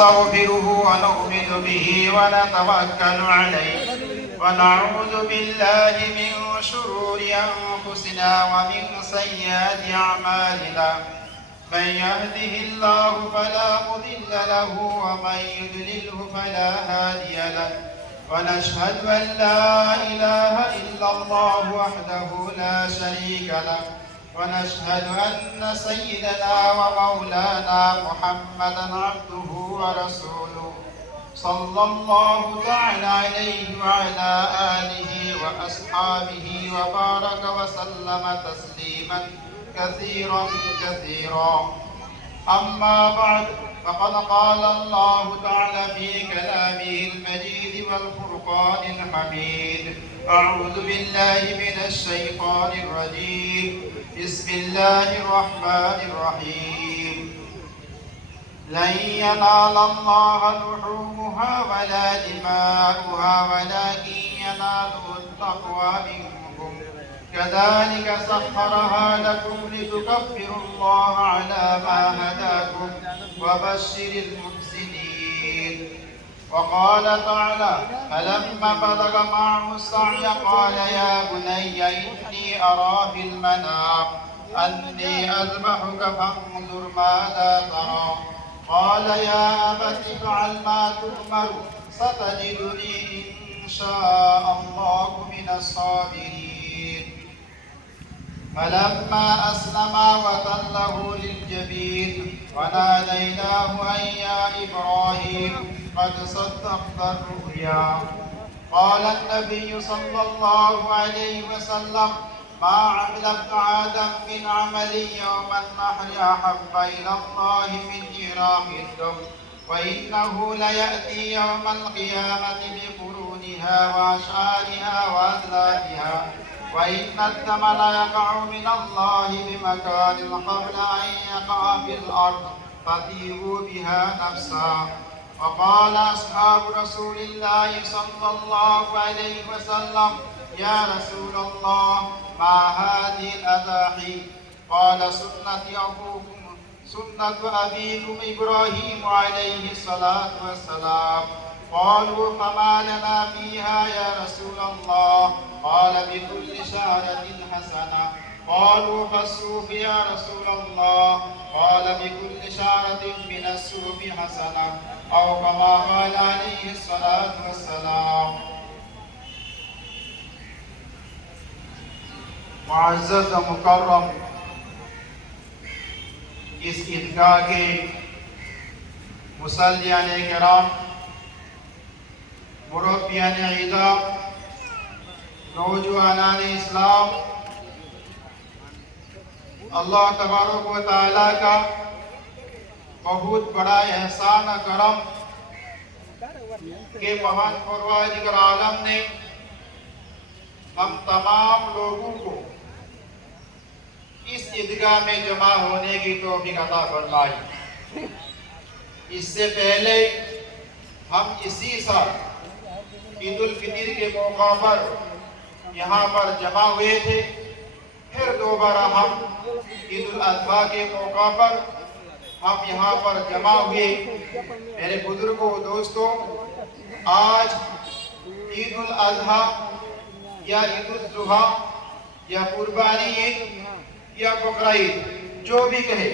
ونستغفره ونؤمن به ونتوكل عليه ونعوذ بالله من شرور أنفسنا ومن سيئات أعمالنا من يهده الله فلا مضل له ومن يضلله فلا هادي له ونشهد أن لا إله إلا الله وحده لا شريك له ونشهد أن سيدنا ومولانا محمدا عبده ورسوله صلى الله تعالى عليه وعلى آله وأصحابه وبارك وسلم تسليما كثيرا كثيرا. أما بعد فقد قال الله تعالى في كلامه المجيد والفرقان الحميد: أعوذ بالله من الشيطان الرجيم. بسم الله الرحمن الرحيم. لن ينال الله لحومها ولا دماؤها ولكن يناله التقوى منكم كذلك سخرها لكم لتكبروا الله على ما هداكم وبشر المحسنين. وقال تعالى: فلما بلغ معه السعي قال يا بني إني أرى في المنام أني أذبحك فانظر ماذا ترى قال يا أبت افعل ما تؤمر ستجدني إن شاء الله من الصابرين. فلما أسلما وتله للجبين وناديناه أن يا إبراهيم قد صدقت الرؤيا. قال النبي صلى الله عليه وسلم: ما عمل ابن آدم من عمل يوم النحر أحب إلى الله من إراق الدم وإنه ليأتي يوم القيامة بقرونها وأشعارها وأذلافها وإن الدم ليقع من الله بمكان قبل أن يقع في الأرض فطيروا بها نفسا. وقال أصحاب رسول الله صلى الله عليه وسلم: يا رسول الله ما هذه الأضاحي؟ قال: سنة أبيكم إبراهيم عليه الصلاة والسلام. قالوا: فما لنا فيها يا رسول الله؟ قال: بكل شعرة حسنة. قالوا: فالصوف يا رسول الله؟ قال: بكل شعرة من الصوف حسنة، أو كما قال عليه الصلاة والسلام. معزز و مکرم اس عیدگاہ کے مصلیان کرام، مربیان عیدگاہ، نوجوانان اسلام، اللہ تبارک و تعالیٰ کا بہت بڑا احسان و کرم کہ مہان پروردگار عالم نے ہم تمام لوگوں کو اس عیدگاہ میں جمع ہونے کی توفیق عطا فرمائی۔ اس سے پہلے ہم اسی سال عید الفطر کے موقع پر یہاں پر جمع ہوئے تھے، پھر دوبارہ ہم عید الاضحیٰ کے موقع پر ہم یہاں پر جمع ہوئے۔ میرے بزرگوں دوستوں، آج عید الاضحیٰ یا عید الاضحیٰ یا قربانی عید یا بقرہ عید جو بھی کہے،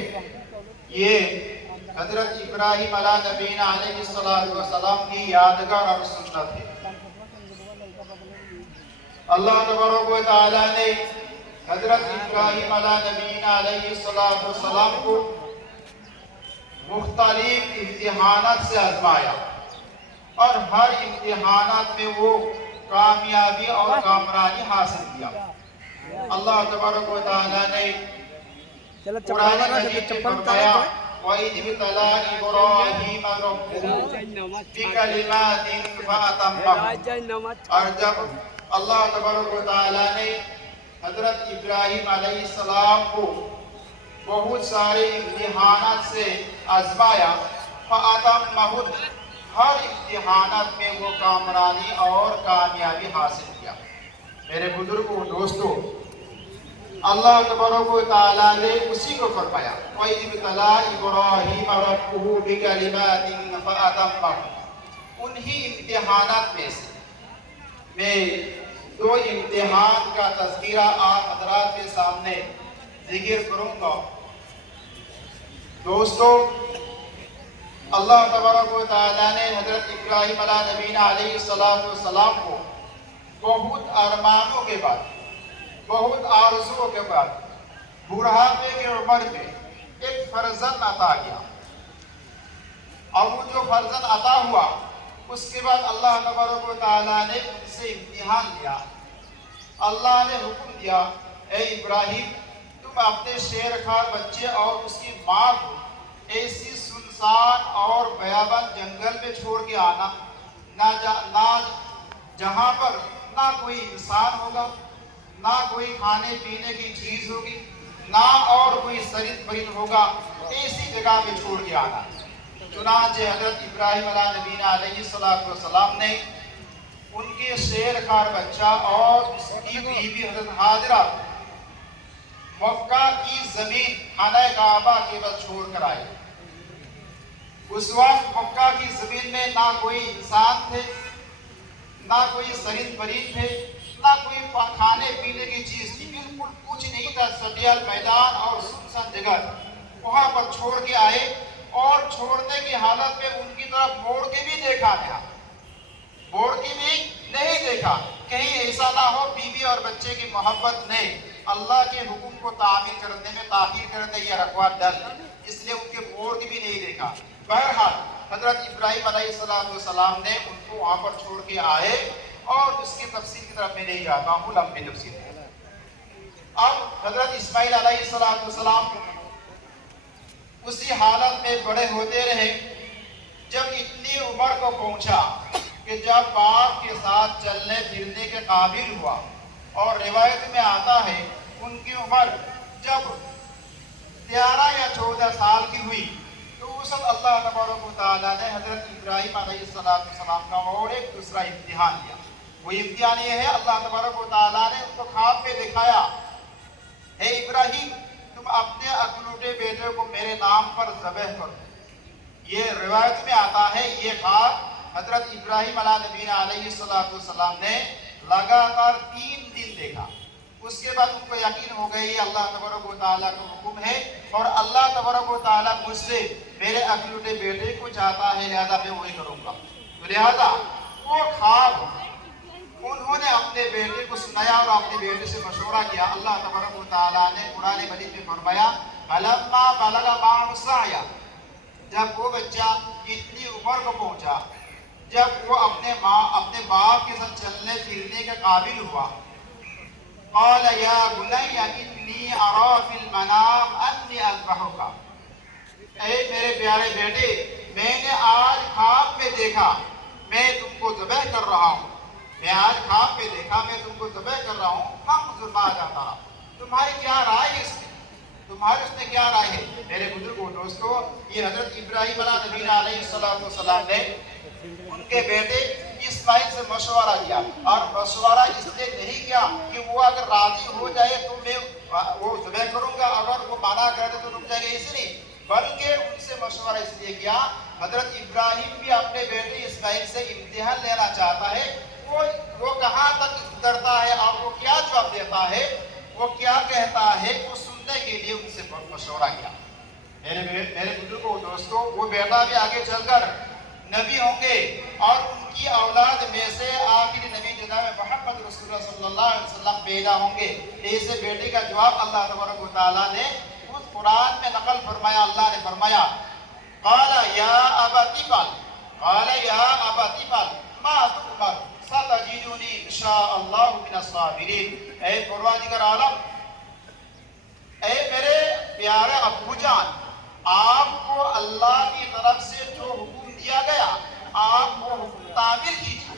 یہ حضرت ابراہیم علیہ نبینا علیہ السلام کی یادگار اور سنت ہے۔ اللہ تبارک و تعالیٰ نے حضرت ابراہیم علیہ نبینا علیہ السلام کو مختلف امتحانات سے آزمایا اور ہر امتحانات میں وہ کامیابی اور کامرانی حاصل کیا۔ اللہ تبارک و تعالیٰ نے قرآن مجید میں فرمایا: وَإِذِ ابْتَلَىٰ إِبْرَاهِيمَ رَبُّهُ بِكَلِمَاتٍ فَأَتَمَّهُنَّ۔ اور جب اللہ تبارک و تعالیٰ نے حضرت ابراہیم علیہ السلام کو بہت سارے امتحانات سے آزمایا، فَأَتَمَّهُنَّ، ہر امتحانات میں وہ کامرانی اور کامیابی حاصل کیا۔ میرے بزرگوں دوستوں، اللہ تبارک و تعالیٰ نے اسی کو فرمایا وَإِذِ ابْتَلَىٰ إِبْرَاهِيمَ رَبُّهُ بِكَلِمَاتٍ فَأَتَمَّهُنَّ۔ انہی امتحانات میں سے میں دو امتحان کا تذکرہ آپ حضرات کے سامنے ذکر کروں گا۔ دوستو، اللہ تبارک و تعالیٰ نے حضرت ابراہیم علیہ نبینا علیہ السلام کو بہت ارمانوں کے بعد، بہت آرزوؤں کے بعد، بڑھاپے کی عمر میں ایک فرزند عطا کیا۔ اور وہ جو فرزند عطا ہوا، اس کے بعد اللہ تبارک و تعالیٰ نے ان سے امتحان لیا۔ اللہ نے حکم دیا، اے ابراہیم، تم اپنے شیرخوار بچے اور اس کی ماں کو ایسی سنسان اور بیابان جنگل میں چھوڑ کے آنا، نہ جہاں پر نہ کوئی انسان ہوگا، نہ کوئی کھانے پینے کی چیز ہوگی، نہ اور کوئی سرد پرند ہوگا، ایسی جگہ پہ چھوڑ کے آنا۔ چنانچہ حضرت ابراہیم علیہ نبینا علیہ السلام نے ان کے شیرخوار بچہ اور اس کی بیوی حضرت حاجرہ مکہ کی زمین خانہ کعبہ کے بعد چھوڑ کر آئے۔ اس وقت مکہ کی زمین میں نہ کوئی انسان تھے، نہ کوئی سرد پرند تھے، نہ کوئی کھانے پینے کی چیز تھی، بالکل کچھ نہیں تھا، سٹیال میدان اور سنسان جگہ۔ وہاں پر چھوڑ کے آئے اور چھوڑنے کی حالت میں ان کی طرف موڑ کے بھی دیکھا کہیں ایسا نہ ہو بیوی اور بچے کی محبت نے اللہ کے حکم کو تعمیل کرنے میں تاخیر کر دے یا رکھوا ڈال، اس لیے ان کے موڑ کے بھی نہیں دیکھا۔ بہرحال حضرت ابراہیم علیہ السلام نے ان کو وہاں پر چھوڑ کے آئے، اور اس کی تفصیل کی طرف میں نہیں جاتا ہوں، لمبی تفصیل ہے۔ اب حضرت اسماعیل علیہ السلام اسی حالت میں بڑے ہوتے رہے، جب اتنی عمر کو پہنچا کہ جب باپ کے ساتھ چلنے پھرنے کے قابل ہوا، اور روایت میں آتا ہے ان کی عمر جب 13 یا 14 سال کی ہوئی، تو اس وقت اللہ تبارک و تعالیٰ نے حضرت ابراہیم علیہ السلام کا اور ایک دوسرا امتحان لیا۔ وہ امتحان یہ ہے، اللہ تبارک و تعالیٰ نے ان کو خواب میں دکھایا، اے ابراہیم، تم اپنے اکلوٹے بیٹے کو میرے نام پر ذبح کر دو۔ یہ روایت میں آتا ہے، یہ خواب حضرت ابراہیم علیہ نبینا علیہ السلام نے لگاتار 3 دن دیکھا۔ اس کے بعد ان کو یقین ہو گئی یہ اللہ تبارک و تعالیٰ کا حکم ہے، اور اللہ تبارک و تعالیٰ مجھ سے میرے اکلوٹے بیٹے کو چاہتا ہے، لہذا میں وہی کروں گا۔ تو لہذا وہ خواب انہوں نے اپنے بیٹے کو سنایا اور اپنے بیٹے سے مشورہ کیا۔ اللہ تبارک و تعالیٰ نے قرآن مجید میں فرمایا، فَلَمَّا بَلَغَ مَعَهُ السَّعْيَ، جب وہ بچہ اتنی عمر کو پہنچا، جب وہ اپنے باپ کے ساتھ چلنے پھرنے کے قابل ہوا، قَالَ يَا بُنَيَّ إِنِّي أَرَىٰ فِي الْمَنَامِ أَنِّي أَذْبَحُكَ، اے میرے پیارے بیٹے، میں نے آج خواب میں دیکھا میں تم کو ذبح کر رہا ہوں۔ میں آج خواب میں دیکھا میں تم کو ذبح کر رہا ہوں، فَانظُرْ مَاذَا تَرَىٰ، تمہاری کیا رائے ہے اس میں؟ تمہارے اس میں کیا رائے ہے؟ میرے بزرگوں، دوستو، یہ حضرت ابراہیم علیہ نبینا علیہ السلام نے ان کے بیٹے اسماعیل سے مشورہ کیا، اور مشورہ اس لیے نہیں کیا کہ وہ اگر راضی ہو جائے تو میں وہ ذبح کروں گا، اگر وہ منع کر دے تو رک جائے گا، اس لیے، بلکہ ان سے مشورہ اس لیے کیا، حضرت ابراہیم بھی اپنے بیٹے اسماعیل سے امتحان لینا چاہتا ہے، وہ کہاں تک اترتا ہے اور وہ کیا جواب دیتا ہے، وہ کیا کہتا ہے، وہ سننے کے لیے ان سے مشورہ کیا۔ میرے بزرگوں، دوستوں، وہ بیٹا بھی آگے چل کر نبی ہوں گے، اور ان کی اولاد میں سے آخری نبی جناب محمد رسول اللہ صلی اللہ علیہ وسلم پیدا ہوں گے۔ ایسے بیٹے کا جواب اللہ تبارک و تعالیٰ نے اس قرآن میں نقل فرمایا۔ اللہ نے فرمایا، قَالَ يَا أَبَتِ افعل مَا تُؤْمَرُ سَتَجِدُنِي إِنْ شَاءَ اللَّهُ مِنَ الصَّابِرِينَ۔ اے پروردگار عالم، اے میرے پیارے ابو جان، آپ کو اللہ کی طرف سے جو حکم دیا گیا، آپ وہ حکم تعمیل کیجیے۔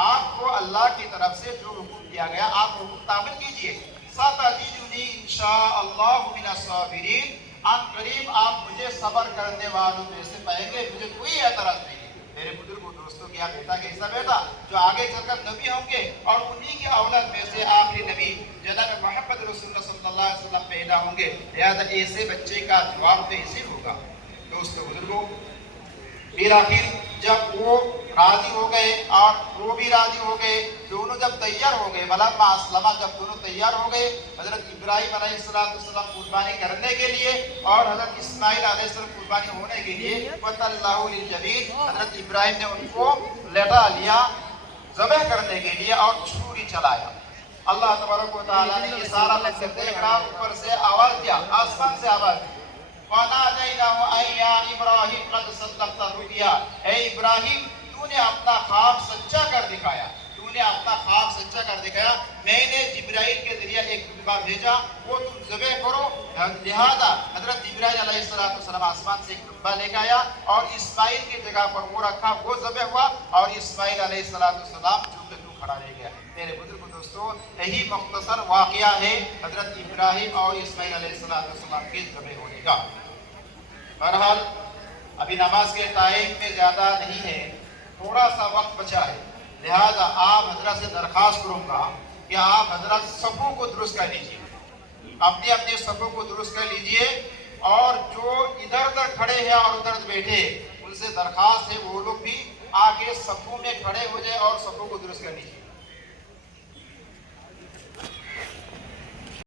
آپ کو اللہ کی طرف سے جو حکم دیا گیا، آپ حکم تعمیل کیجیے۔ سَتَجِدُنِي إِنْ شَاءَ اللَّهُ مِنَ الصَّابِرِينَ، ان قریب آپ مجھے صبر کرنے والوں میں سے پائیں گے، مجھے کوئی اعتراض نہیں ہے۔ میرے بزرگوں، دوستوں، کیا بیٹا کیسا بیٹا جو آگے چل کر نبی ہوں گے، اور انہی کی اولاد میں سے آخری نبی جناب محمد رسول اللہ صلی اللہ پیدا ہوں گے، لہذا ایسے بچے کا جواب تو ایسے ہوگا۔ دوستو بزرگوں، پھر آخر جب وہ راضی ہو گئے اور وہ بھی راضی ہو گئے، دونوں جب تیار ہو گئے، فلما اسلما، جب دونوں تیار ہو گئے حضرت ابراہیم علیہ السلام قربانی کرنے کے لیے اور حضرت اسماعیل علیہ السلام قربانی ہونے کے لیے، وَتَلَّهُ لِلْجَبِينِ، حضرت ابراہیم نے ان کو لٹا لیا ذبح کرنے کے لیے اور چھری چلایا۔ اللہ تبارک و تعالیٰ نے یہ سارا منظر دیکھ رہا، اوپر سے آواز دیا، آسمان سے آواز دی، وَنَادَيْنَاهُ أَن يَا إِبْرَاهِيمُ قَدْ صَدَّقْتَ الرُّؤْيَا، اے ابراہیم تو نے اپنا خواب سچا کر دکھایا، تو نے اپنا خواب سچا کر دکھایا، میں نے جبرائیل کے ذریعے ایک ڈبہ بھیجا، وہ تم ذبح کرو، لہذا حضرت جبرائیل علیہ السلام آسمان سے ایک ڈبہ لے کے آیا اور اسماعیل کی جگہ پر وہ رکھا، وہ ذبح ہوا اور اسماعیل علیہ السلام جو کھڑا رہ گیا۔ میرے بزرگ دوستو، یہی مختصر واقعہ ہے حضرت ابراہیم اور اسماعیل علیہ السلام کے ذبح ہونے کا۔ بہرحال ابھی نماز کے ٹائم میں زیادہ نہیں ہے، تھوڑا سا وقت بچا ہے، لہذا آپ حضرت سے درخواست کروں گا کہ آپ حضرت صفوں کو درست کر لیجئے، اپنے اپنے صفوں کو درست کر لیجئے، اور جو ادھر ادھر کھڑے ہیں اور ادھر بیٹھے ان سے درخواست ہے وہ لوگ بھی آگے صفوں میں کھڑے ہو جائے اور صفوں کو درست کر لیجئے۔